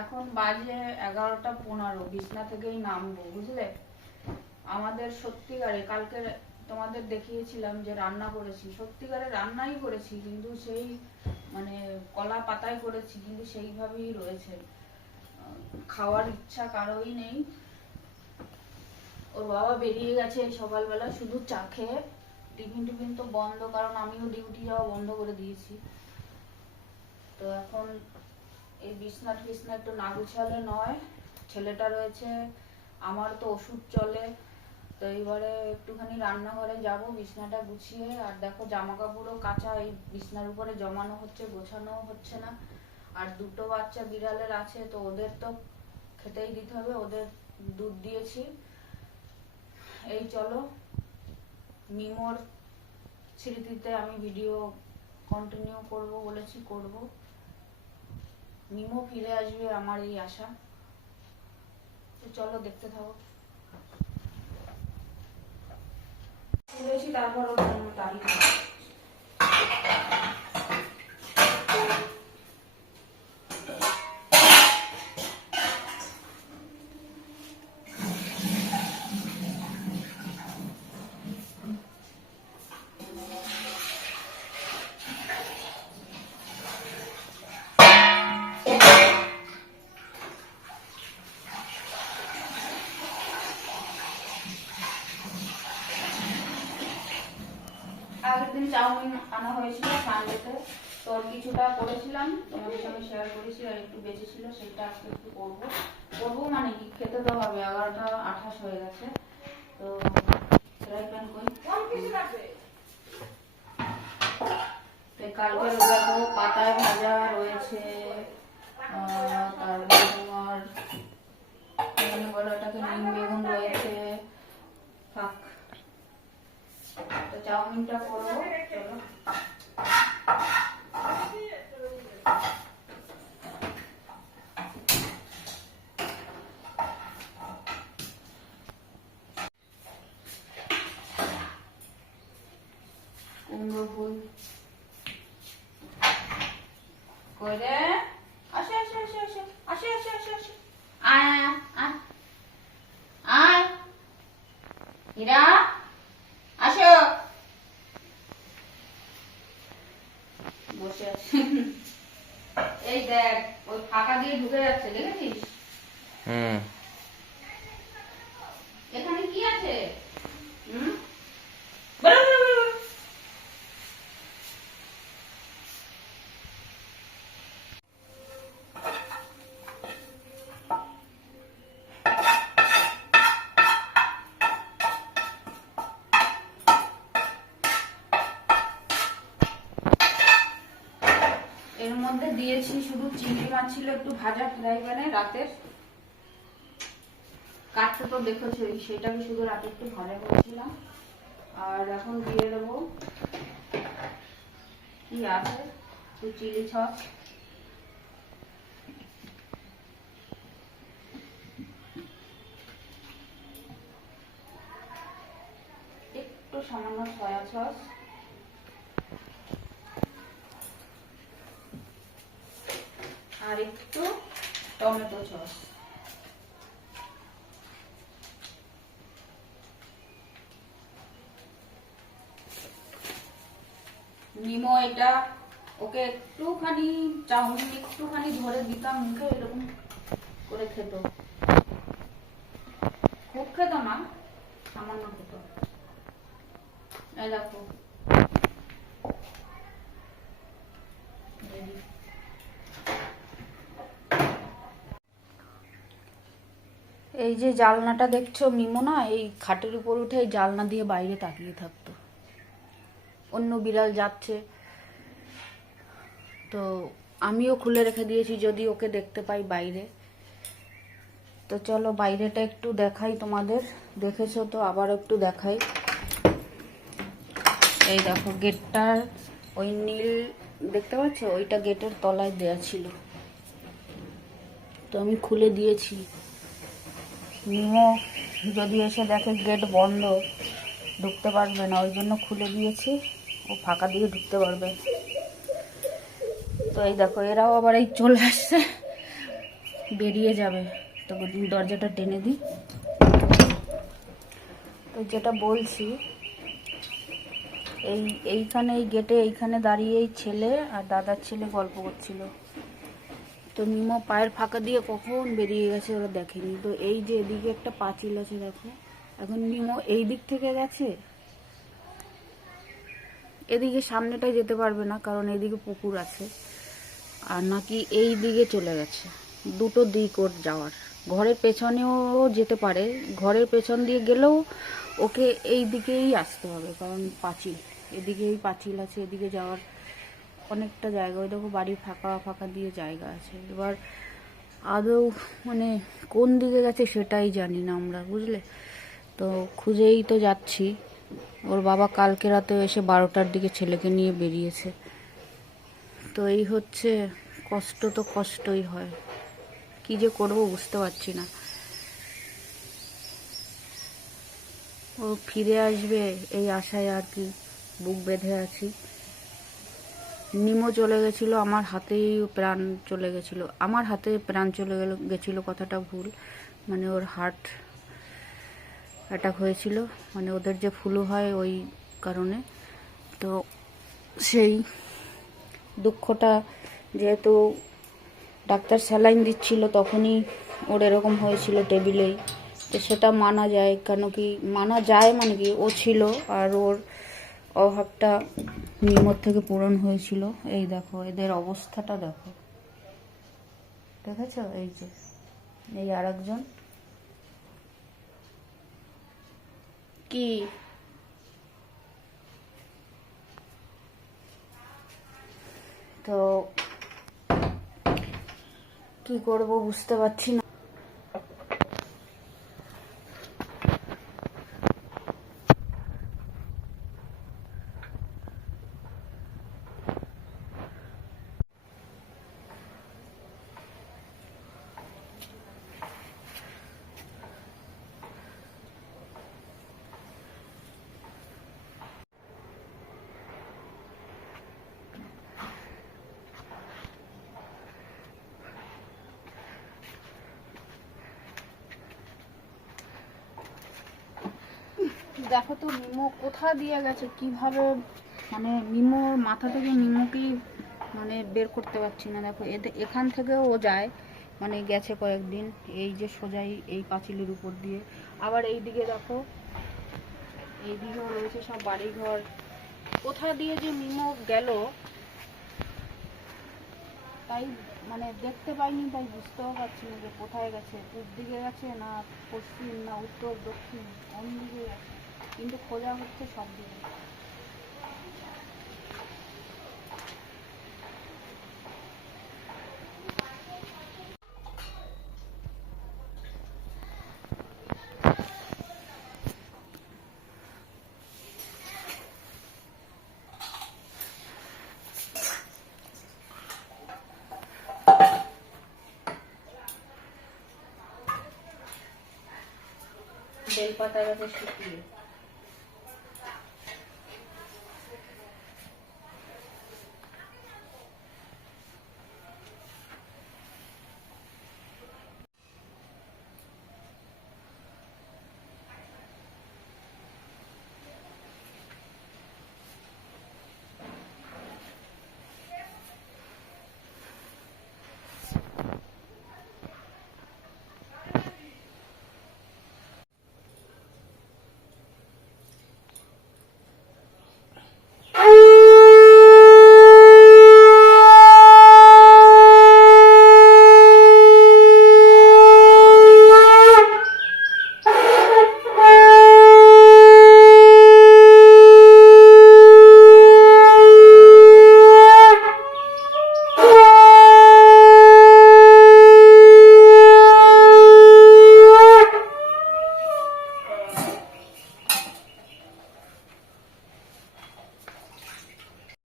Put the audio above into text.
এখন বাজে এগারোটা পনেরো, বিছনা থেকেই নামবো, বুঝলে? আমাদের সত্যিকারে, কালকে তোমাদের দেখিয়েছিলাম যে রান্না করেছি, সত্যিকারে রান্নাই করেছি, কিন্তু সেই মানে কলা পাতায় করেছি, কিন্তু সেইভাবেই রয়েছে। খাওয়ার ইচ্ছা কারোই নেই। ওর বাবা বেরিয়ে গেছে সকালবেলা, শুধু চা খেয়ে। টিফিন টিফিন তো বন্ধ, কারণ আমিও ডিউটি যাওয়া বন্ধ করে দিয়েছি। তো এখন এই বিছনা টিছনা একটু না গুছালে নয়। ছেলেটা রয়েছে, আমার তো ওষুধ চলে। তো এইবারে একটুখানি রান্নাঘরে যাব, বিছনাটা গুছিয়ে। আর দেখো জামা কাপড়ও কাঁচা, এই বিছনার উপরে জমানো হচ্ছে গোছানো হচ্ছে না। আর দুটো বাচ্চা বিড়ালের আছে, তো ওদের তো খেতেই দিতে হবে, ওদের দুধ দিয়েছি। এই চলো, মিমোর স্মৃতিতে আমি ভিডিও কন্টিনিউ করব বলেছি, করব। মিমো ফিরে আসবে আমার এই আশা। তো চলো দেখতে থাকো। তারপর তারিখ আগের দিন চাউমিন আনা হয়েছিল সানডেতে। তো কিছুটা করেছিলাম তোমাদের সঙ্গে শেয়ার করেছি আর একটু বেঁচে ছিল সেটা আজকে একটু করব। করব মানে কি খেতে তো হবে এগারোটা আঠাশ হয়ে গেছে। তো ফ্রাই প্যান কই এই কালকের দেখো পাতায় ভাজা রয়েছে তারপরে তোমার ওটাকে নিম বেগুন রয়েছে থাক তো চাউমিনটা করবো চলো কুমড়ো ফুল কই রে আসে আসে আসে আসে আসে আসে আসে আসে আয় আয় আয় আয় হীরা দিয়ে ঢুকে যাচ্ছে দেখেছিস? হুম এখানে কি আছে হুম বেরো, বেরো, বেরো, বেরো। এর মধ্যে দিয়েছি শুধু চিংড়ি মাছ ছিল একটু ভাজা ফ্রাই প্যানে রাতের। কাঠটা তো দেখেছ সেটাকে শুধু রাতে একটু ভাজা করেছিলাম আর এখন দিয়ে দেবো কি আছে? একটু চিলি সস একটু সামান্য সয়া সস আর একটু টমেটো সস। নিমো এটা, ওকে একটুখানি চাউমিন একটুখানি ধরে দিতাম মুখে, এরকম করে খেত। খুব খেত না, সামান্য খেত। দেখো। এই যে জালনাটা দেখছ মিমো না, এই খাটের উপর উঠে এই জালনা দিয়ে বাইরে তাকিয়ে থাকতো। অন্য বিড়াল যাচ্ছে। তো আমিও খুলে রেখে দিয়েছি যদি ওকে দেখতে পাই বাইরে। তো চলো বাইরেটা একটু দেখাই তোমাদের। দেখেছ তো, আবার একটু দেখাই। এই দেখো গেটটার ওই নীল, দেখতে পাচ্ছ? ওইটা গেটের তলায় দেয়া ছিল। তো আমি খুলে দিয়েছি। নিমো যদি এসে দেখে গেট বন্ধ, ঢুকতে পারবে না। ওই জন্য খুলে দিয়েছি। ও ফাঁকা দিয়ে ঢুকতে পারবে। তো এই দেখো, এরাও আবার এই চলে আসছে। বেরিয়ে যাবে। তো দরজাটা টেনে দিই। তো যেটা বলছি, এই, এইখানে এই গেটে এইখানে দাঁড়িয়ে এই ছেলে আর দাদার ছেলে গল্প করছিল। তো মিমো পায়ের ফাঁকা দিয়ে কখন বেরিয়ে গেছে ওরা দেখেনি। তো এই যে এদিকে একটা পাঁচিল আছে, দেখো। এখন মিমো এই দিক থেকে গেছে। এদিকে সামনেটাই যেতে পারবে না, কারণ এদিকে পুকুর আছে। আর নাকি এই দিকে চলে গেছে। দুটো দিক ওর যাওয়ার। ঘরের পেছনেও যেতে পারে। ঘরের পেছন দিয়ে গেলেও ওকে এই দিকেই আসতে হবে, কারণ পাঁচিল। এদিকেই পাঁচিল আছে, এদিকে যাওয়ার অনেকটা জায়গা, ওই দেখো বাড়ি ফাঁকা ফাঁকা দিয়ে জায়গা আছে। এবার আদৌ মানে কোন দিকে গেছে সেটাই জানি না আমরা, বুঝলে? তো খুঁজেই তো যাচ্ছি। ওর বাবা কালকে রাতে এসে বারোটার দিকে ছেলেকে নিয়ে বেরিয়েছে। তো এই হচ্ছে, কষ্ট তো কষ্টই হয়। কি যে করব বুঝতে পারছি না। ও ফিরে আসবে, এই আশায় আর কি বুক বেঁধে আছি। নিমো চলে গেছিল, আমার হাতেই প্রাণ চলে গেছিল। আমার হাতে প্রাণ চলে গেল, গেছিল কথাটা ভুল। মানে ওর হার্ট অ্যাটাক হয়েছিল। মানে ওদের যে ফ্লু হয় ওই কারণে। তো সেই দুঃখটা যেহেতু ডাক্তার স্যালাইন দিচ্ছিল, তখনই ওর এরকম হয়েছিল টেবিলেই তো সেটা মানা যায়। কেন কি, মানা যায় মানে কি, ও ছিল আর ওর অভাবটা নিমর থেকে পূরণ হয়েছিল। এই দেখো এদের অবস্থাটা দেখো। দেখেছ? এই যে এই আরেকজন। কি? তো কি করব বুঝতে পারছি না। দেখো তো, মিমো কোথা দিয়ে গেছে? কীভাবে মানে মিমোর মাথা থেকে মিমোকেই মানে বের করতে পারছি না। দেখো এতে এখান থেকেও ও যায়। মানে গেছে কয়েকদিন, এই যে সোজাই এই পাঁচিলের উপর দিয়ে। আবার এই দিকে দেখো এই দিকেও রয়েছে সব বাড়িঘর। কোথা দিয়ে যে মিমো গেল, তাই মানে দেখতে পাইনি, তাই বুঝতেও পারছি না যে কোথায় গেছে। পূব দিকে গেছে না পশ্চিম, না উত্তর, দক্ষিণ, কোন দিকে গেছে? কিন্তু খোঁজা হচ্ছে সব দিকে। বেলপাতা গাছে শুকিয়ে